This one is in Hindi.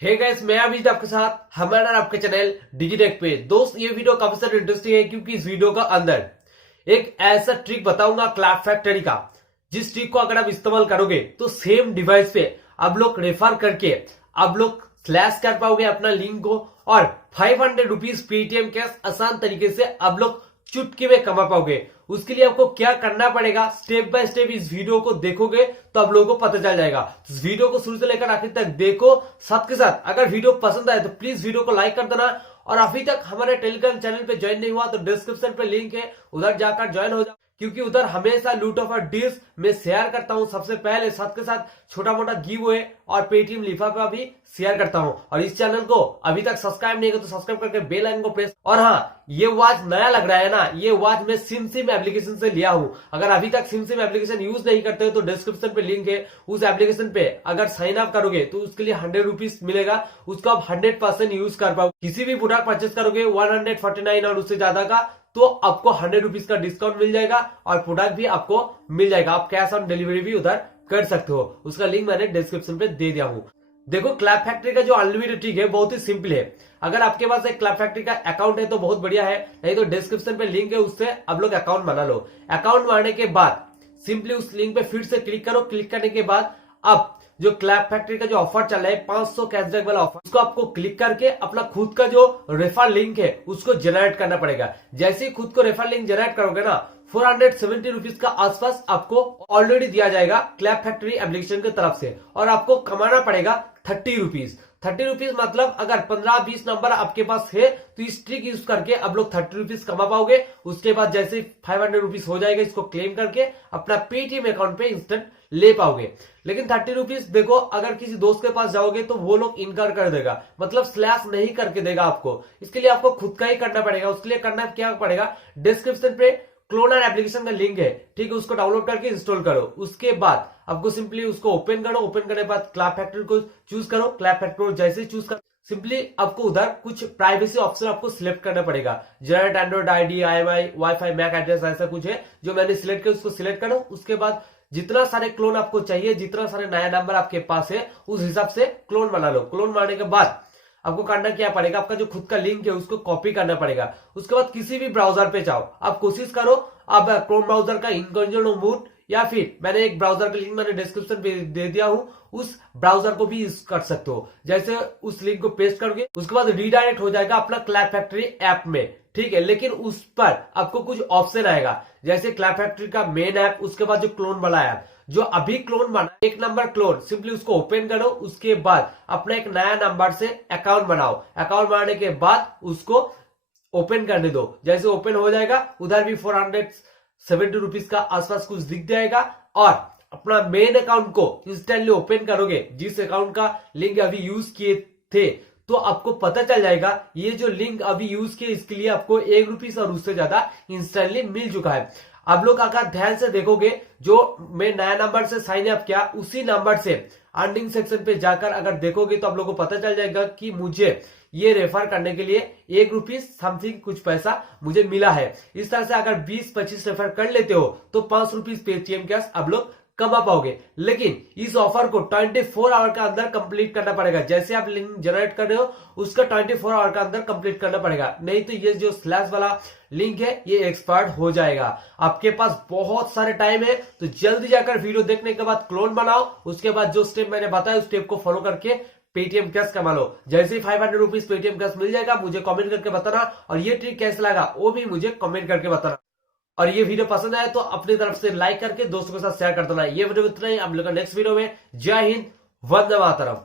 हे गाइस, मैं अभिजीत आपके साथ हमारा आपके चैनल डिजिटेक पे। दोस्त, ये वीडियो काफी ज्यादा इंटरेस्टिंग है क्योंकि इस वीडियो का अंदर एक ऐसा ट्रिक बताऊंगा क्लैप फैक्ट्री का, जिस ट्रिक को अगर आप इस्तेमाल करोगे तो सेम डिवाइस पे आप लोग रेफर करके आप लोग स्लैश कर पाओगे अपना लिंक को और 500 रुपीज पेटीएम कैश आसान तरीके से आप लोग चुटकी में कमा पाओगे। उसके लिए आपको क्या करना पड़ेगा, स्टेप बाय स्टेप इस वीडियो को देखोगे तो आप लोगों को पता चल जाएगा। तो इस वीडियो को शुरू से लेकर आखिर तक देखो। साथ के साथ अगर वीडियो पसंद आए तो प्लीज वीडियो को लाइक कर देना, और अभी तक हमारे टेलीग्राम चैनल पे ज्वाइन नहीं हुआ तो डिस्क्रिप्शन पे लिंक है, उधर जाकर ज्वाइन हो जाओ, क्योंकि उधर हमेशा लूट ऑफर डील्स में शेयर करता हूं सबसे पहले। साथ के साथ छोटा मोटा गिव अवे और पेटीएम लिफाफा भी शेयर करता हूं। और इस चैनल को अभी तक सब्सक्राइब नहीं किया तो सब्सक्राइब करके बेल आइकन को प्रेस। और हाँ, ये वॉच नया लग रहा है ना, ये वॉच मैं सिमसिम एप्लीकेशन से लिया हूं। अगर अभी तक सिमसिम एप्लीकेशन यूज नहीं करते हो तो डिस्क्रिप्शन पे लिंक है, उस एप्लीकेशन पे अगर साइन अप करोगे तो उसके लिए 100 रुपीज मिलेगा, उसको आप 100% यूज कर पाओ। किसी भी प्रोडक्ट परचेस करोगे 149 और उससे ज्यादा का तो आपको 100 रुपीज का डिस्काउंट मिल जाएगा और प्रोडक्ट भी आपको मिल जाएगा। आप कैश ऑन डिलीवरी भी उधर कर सकते हो, उसका लिंक मैंने डिस्क्रिप्शन पे दे दिया हूं। देखो, क्लैप फैक्ट्री का जो अनलिमिटेड ट्रिक है बहुत ही सिंपल है। अगर आपके पास एक क्लैप फैक्ट्री का अकाउंट है तो बहुत बढ़िया है, नहीं तो डिस्क्रिप्शन पे लिंक है, उससे आप लोग अकाउंट बना लो। अकाउंट बनाने के बाद सिंपली उस लिंक पे फिर से क्लिक करो। क्लिक करने के बाद अब जो क्लैप फैक्ट्री का जो ऑफर चल रहा है 500 कैशबैक वाला ऑफर, उसको आपको क्लिक करके अपना खुद का जो रेफर लिंक है उसको जनरेट करना पड़ेगा। जैसे ही खुद को रेफर लिंक जनरेट करोगे ना, 470 रुपीज का आसपास आपको ऑलरेडी दिया जाएगा क्लैप फैक्ट्री एप्लीकेशन की तरफ से, और आपको कमाना पड़ेगा 30 रुपीज। 30 रुपीज मतलब अगर 15-20 नंबर आपके पास है तो इस ट्रिक यूज करके आप लोग 30 रुपीज कमा पाओगे। उसके बाद जैसे 500 रुपीज हो जाएगा, इसको क्लेम करके अपना पेटीएम अकाउंट पे इंस्टेंट ले पाओगे। लेकिन 30 रुपीज देखो, अगर किसी दोस्त के पास जाओगे तो वो लोग इनकार कर देगा, मतलब स्लैश नहीं करके देगा आपको। इसके लिए आपको खुद का ही करना पड़ेगा। उसके लिए करना क्या पड़ेगा, डिस्क्रिप्शन पे क्लोनर एप्लीकेशन का लिंक है, ठीक है, उसको डाउनलोड करके इंस्टॉल करो। उसके बाद आपको सिंपली उसको ओपन करो। ओपन करने के बाद क्लैप फैक्ट्री को चूज करो। क्लैप फैक्ट्री को जैसे ही चूज करो, सिंपली आपको उधर कुछ प्राइवेसी ऑप्शन आपको सिलेक्ट करना पड़ेगा। Generate Android ID, IMI, wifi, MAC address, ऐसा कुछ है जो मैंने सिलेक्ट किया, उसको सिलेक्ट करो। उसके बाद जितना सारे क्लोन आपको चाहिए, जितना सारे नया नंबर आपके पास है, उस हिसाब से क्लोन बना लो। क्लोन बनाने के बाद आपको करना क्या पड़ेगा, आपका जो खुद का लिंक है उसको कॉपी करना पड़ेगा। उसके बाद किसी भी ब्राउजर पे जाओ, आप कोशिश करो आप क्रोम ब्राउजर का इनकॉन्जन मोड, या फिर मैंने एक ब्राउजर का लिंक मैंने डिस्क्रिप्शन पे दे दिया हूं, उस ब्राउजर को भी यूज कर सकते हो। जैसे उस लिंक को पेस्ट करोगे उसके बाद रीडायरेक्ट हो जाएगा अपना क्लैप फैक्ट्री ऐप में, ठीक है। लेकिन उस पर आपको कुछ ऑप्शन आएगा, जैसे क्लैप फैक्ट्री का मेन ऐप, उसके बाद जो क्लोन वाला ऐप, जो अभी क्लोन बना 1 नंबर क्लोन, सिंपली उसको ओपन करो। उसके बाद अपना एक नया नंबर से अकाउंट बनाओ। अकाउंट बनाने के बाद उसको ओपन करने दो। जैसे ओपन हो जाएगा उधर भी 470 रुपीज का आसपास कुछ दिख जाएगा, और अपना मेन अकाउंट को इंस्टेंटली ओपन करोगे, जिस अकाउंट का लिंक अभी यूज किए थे, तो आपको पता चल जाएगा ये जो लिंक अभी यूज किए इसके लिए आपको 1 रुपीज और उससे ज्यादा इंस्टेंटली मिल चुका है। आप लोग अगर ध्यान से देखोगे, जो मैं नया नंबर से साइन अप किया उसी नंबर से अर्निंग सेक्शन पे जाकर अगर देखोगे तो आप लोगों को पता चल जाएगा कि मुझे ये रेफर करने के लिए 1 रुपीज समथिंग कुछ पैसा मुझे मिला है। इस तरह से अगर 20-25 रेफर कर लेते हो तो 5 रुपीज पेटीएम कैश आप लोग कमा पाओगे। लेकिन इस ऑफर को 24 आवर के अंदर कंप्लीट करना पड़ेगा। जैसे आप लिंक जनरेट कर रहे हो उसका 24 आवर के अंदर कंप्लीट करना पड़ेगा, नहीं तो ये जो स्लैश वाला लिंक है ये एक्सपायर्ड हो जाएगा। आपके पास बहुत सारे टाइम है, तो जल्दी जाकर वीडियो देखने के बाद क्लोन बनाओ। उसके बाद जो स्टेप मैंने बताया उस स्टेप को फॉलो करके पेटीएम कैश कमा लो। जैसे ही 500 रुपीज पेटीएम कैश मिल जाएगा मुझे कमेंट करके बताना, और ये ट्रिक कैसे लगा वो भी मुझे कमेंट करके बताना। और ये वीडियो पसंद आए तो अपनी तरफ से लाइक करके दोस्तों के साथ शेयर कर देना। ये वीडियो इतना ही, हम लोग नेक्स्ट वीडियो में। जय हिंद, वंदे मातरम।